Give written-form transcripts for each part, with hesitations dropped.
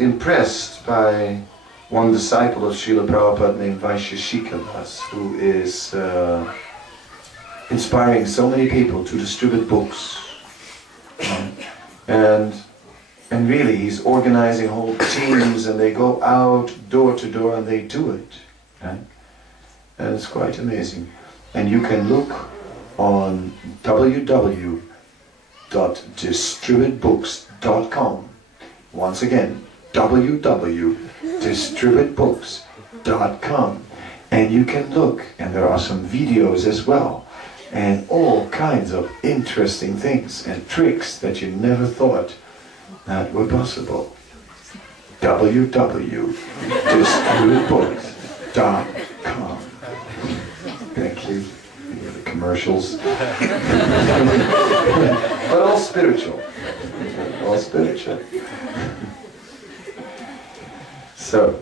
impressed by one disciple of Srila Prabhupada named Vaisheshikadas, who is inspiring so many people to distribute books. And really, he's organizing whole teams, and they go out door to door and they do it. Right? And it's quite amazing. And you can look on www.distributebooks.com. Once again, www.distributebooks.com. And you can look, and there are some videos as well, and all kinds of interesting things and tricks that you never thought that were possible. www.distributebooks.com. Thank you. The commercials. But all spiritual. All spiritual. So,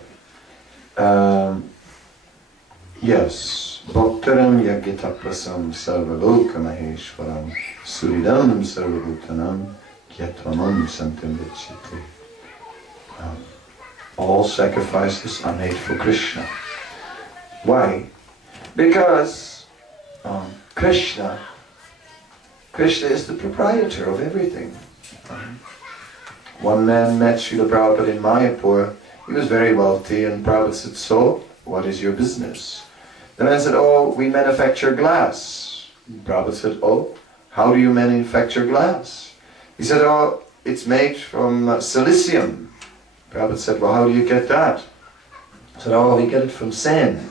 yes. Bhaktaram yagitapasam sarvaloka maheshwaram suridam sarvabhutanam yatvanam santam vichite. All sacrifices are made for Krishna. Why? Because Krishna is the proprietor of everything. One man met Srila Prabhupada in Mayapur. He was very wealthy, and Prabhupada said, "So, what is your business?" The man said, "Oh, we manufacture glass." Prabhupada said, "Oh, how do you manufacture glass?" He said, "Oh, it's made from silicium." Prabhupada said, "Well, how do you get that?" He said, "Oh, we get it from sand."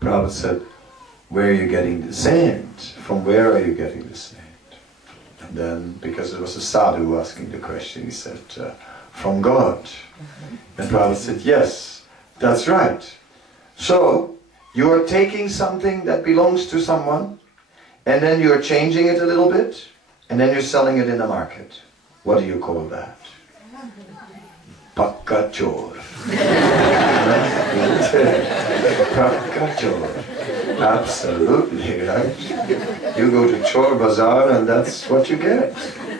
Prabhupada said, "Where are you getting the sand? From where are you getting the sand?" And then, because it was a sadhu asking the question, he said, "From God." And Prabhupada said, "Yes, that's right. So, you are taking something that belongs to someone, and then you are changing it a little bit, and then you're selling it in the market. What do you call that?" Pakachor. Pakachor. Absolutely, right? You go to Chor Bazaar and that's what you get.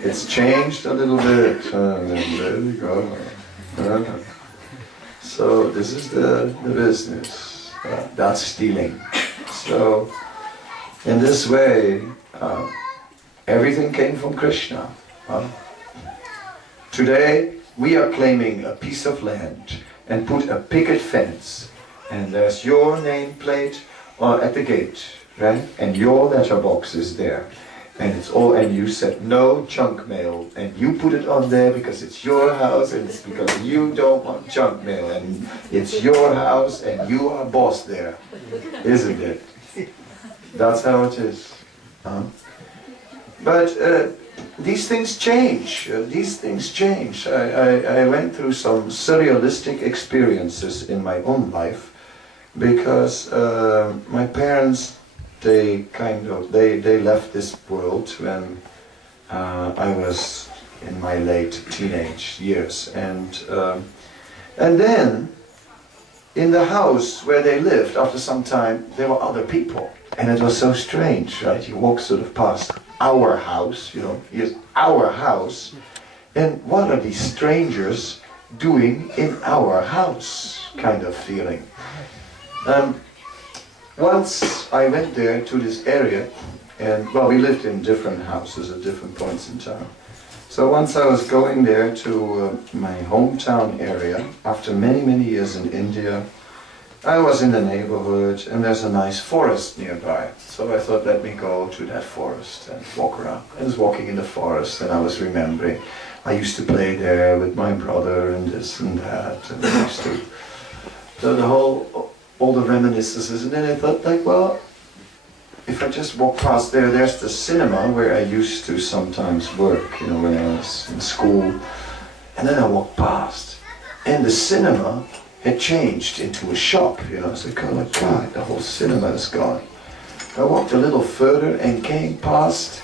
It's changed a little bit. And there you go. So this is the business. That's stealing. So in this way, everything came from Krishna. Today, we are claiming a piece of land and put a picket fence, and there's your nameplate at the gate, right? And your letterbox is there, and it's all. And you said no junk mail, and you put it on there because it's your house, and it's because you don't want junk mail, and it's your house, and you are boss there, isn't it? That's how it is. But these things change. These things change. I went through some surrealistic experiences in my own life because my parents, they left this world when I was in my late teenage years, and then in the house where they lived, after some time, there were other people, and it was so strange, right? You walk sort of past our house, you know, here's our house, and what are these strangers doing in our house, kind of feeling. Once I went there to this area, and well, we lived in different houses at different points in time. So once I was going there to my hometown area, after many, many years in India, I was in the neighborhood and there's a nice forest nearby. So I thought, let me go to that forest and walk around. I was walking in the forest and I was remembering, I used to play there with my brother and this and that, and I used to, so all the reminiscences, and then I thought like, well, if I just walk past there, there's the cinema where I used to sometimes work, you know, when I was in school, and then I walked past, and the cinema had changed into a shop, you know, so kind of like, God, the whole cinema is gone. I walked a little further and came past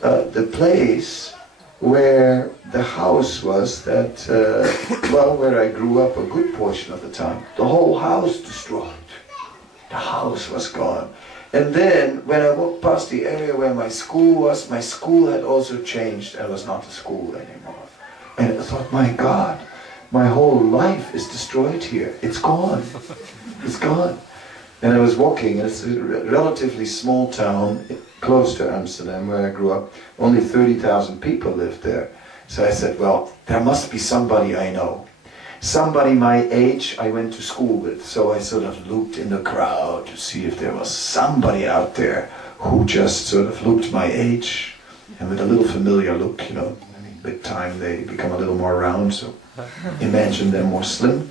the place where the house was that, well, where I grew up a good portion of the time. The whole house destroyed. The house was gone. And then, when I walked past the area where my school was, my school had also changed and was not a school anymore. And I thought, my God, my whole life is destroyed here. It's gone. It's gone. And I was walking, it's a relatively small town close to Amsterdam where I grew up. Only 30,000 people lived there. So I said, well, there must be somebody I know. Somebody my age I went to school with. So I sort of looked in the crowd to see if there was somebody out there who just sort of looked my age. And with a little familiar look, you know, I mean, with time they become a little more round, so imagine them more slim.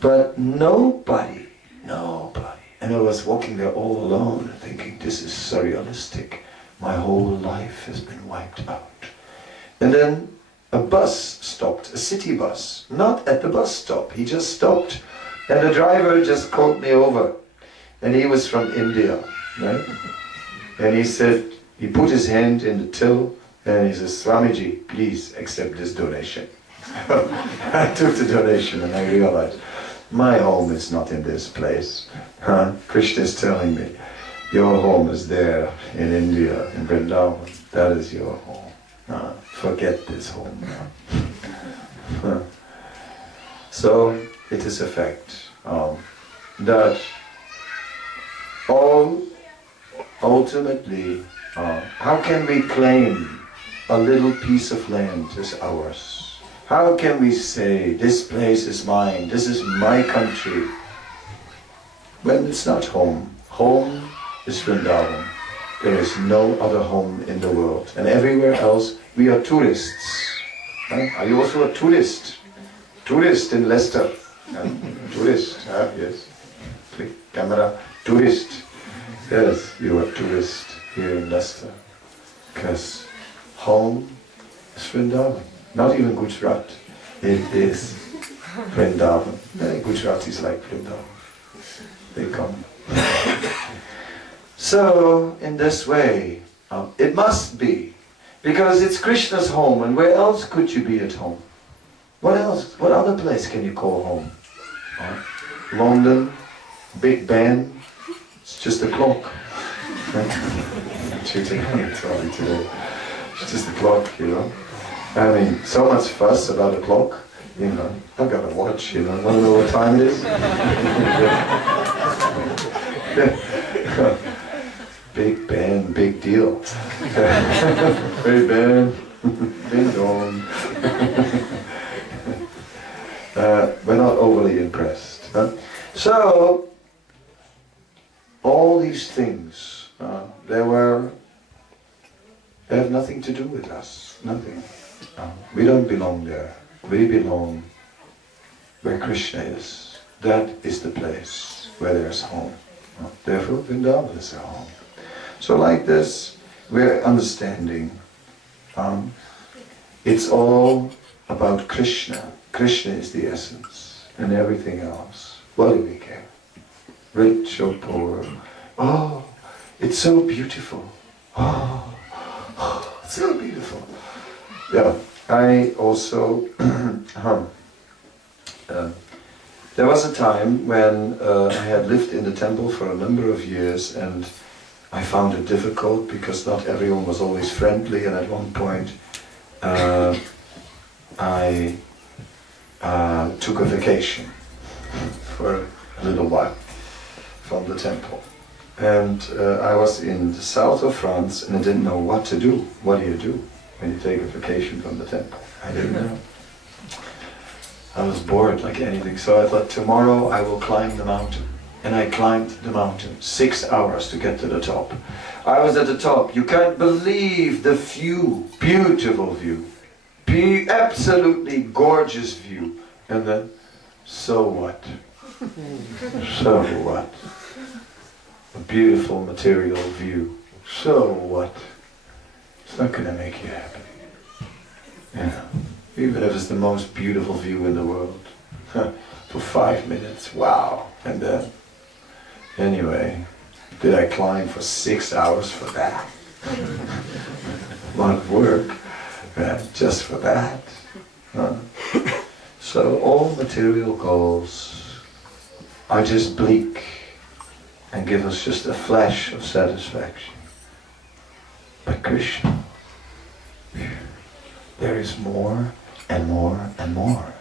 But nobody. And I was walking there all alone, thinking, this is surrealistic. My whole life has been wiped out. And then a bus stopped, a city bus, not at the bus stop. He just stopped, and the driver just called me over. And he was from India, right? And he said, he put his hand in the till, and he says, Swamiji, please accept this donation. I took the donation, and I realized, my home is not in this place. Krishna is telling me, your home is there in India, in Vrindavan. That is your home. Forget this home now. So it is a fact that all ultimately, how can we claim a little piece of land as ours? How can we say, this place is mine, this is my country, when it's not home? Home is Vrindavan. There is no other home in the world. And everywhere else, we are tourists. Are you also a tourist? Tourist in Leicester. Tourist, yes. Click camera, tourist. Yes, you are a tourist here in Leicester. Because home is Vrindavan. Not even Gujarat. It is Vrindavan. Gujaratis like Vrindavan. They come. So, in this way, it must be. Because it's Krishna's home, and where else could you be at home? What else? What other place can you call home? London, Big Ben, it's just a clock. It's just a clock, you know. I mean, so much fuss about a clock, you know. I've got a watch, you know. Want to know what time it is? Big Ben, big deal. Big Ben, ding dong. We're not overly impressed. So, all these things, they have nothing to do with us, nothing. We don't belong there. We belong where Krishna is. That is the place where there's home. Therefore, Vrindavan is our home. So like this, we're understanding. It's all about Krishna. Krishna is the essence. And everything else, what do we care? Rich or poor. Oh, it's so beautiful. Oh, it's so beautiful. Yeah, I also, there was a time when I had lived in the temple for a number of years, and I found it difficult because not everyone was always friendly, and at one point I took a vacation for a little while from the temple. And I was in the south of France, and I didn't know what to do. What do you do when you take a vacation from the temple? I didn't know. I was bored like anything, so I thought, tomorrow I will climb the mountain. And I climbed the mountain, 6 hours to get to the top. I was at the top. You can't believe the view, beautiful view, absolutely gorgeous view. And then, so what? So what? A beautiful material view. So what? It's not going to make you happy. Yeah. Even if it's the most beautiful view in the world. For 5 minutes, wow. And then, anyway, did I climb for 6 hours for that? A lot of work, just for that. So all material goals are just bleak and give us just a flash of satisfaction. But Krishna, there is more and more and more.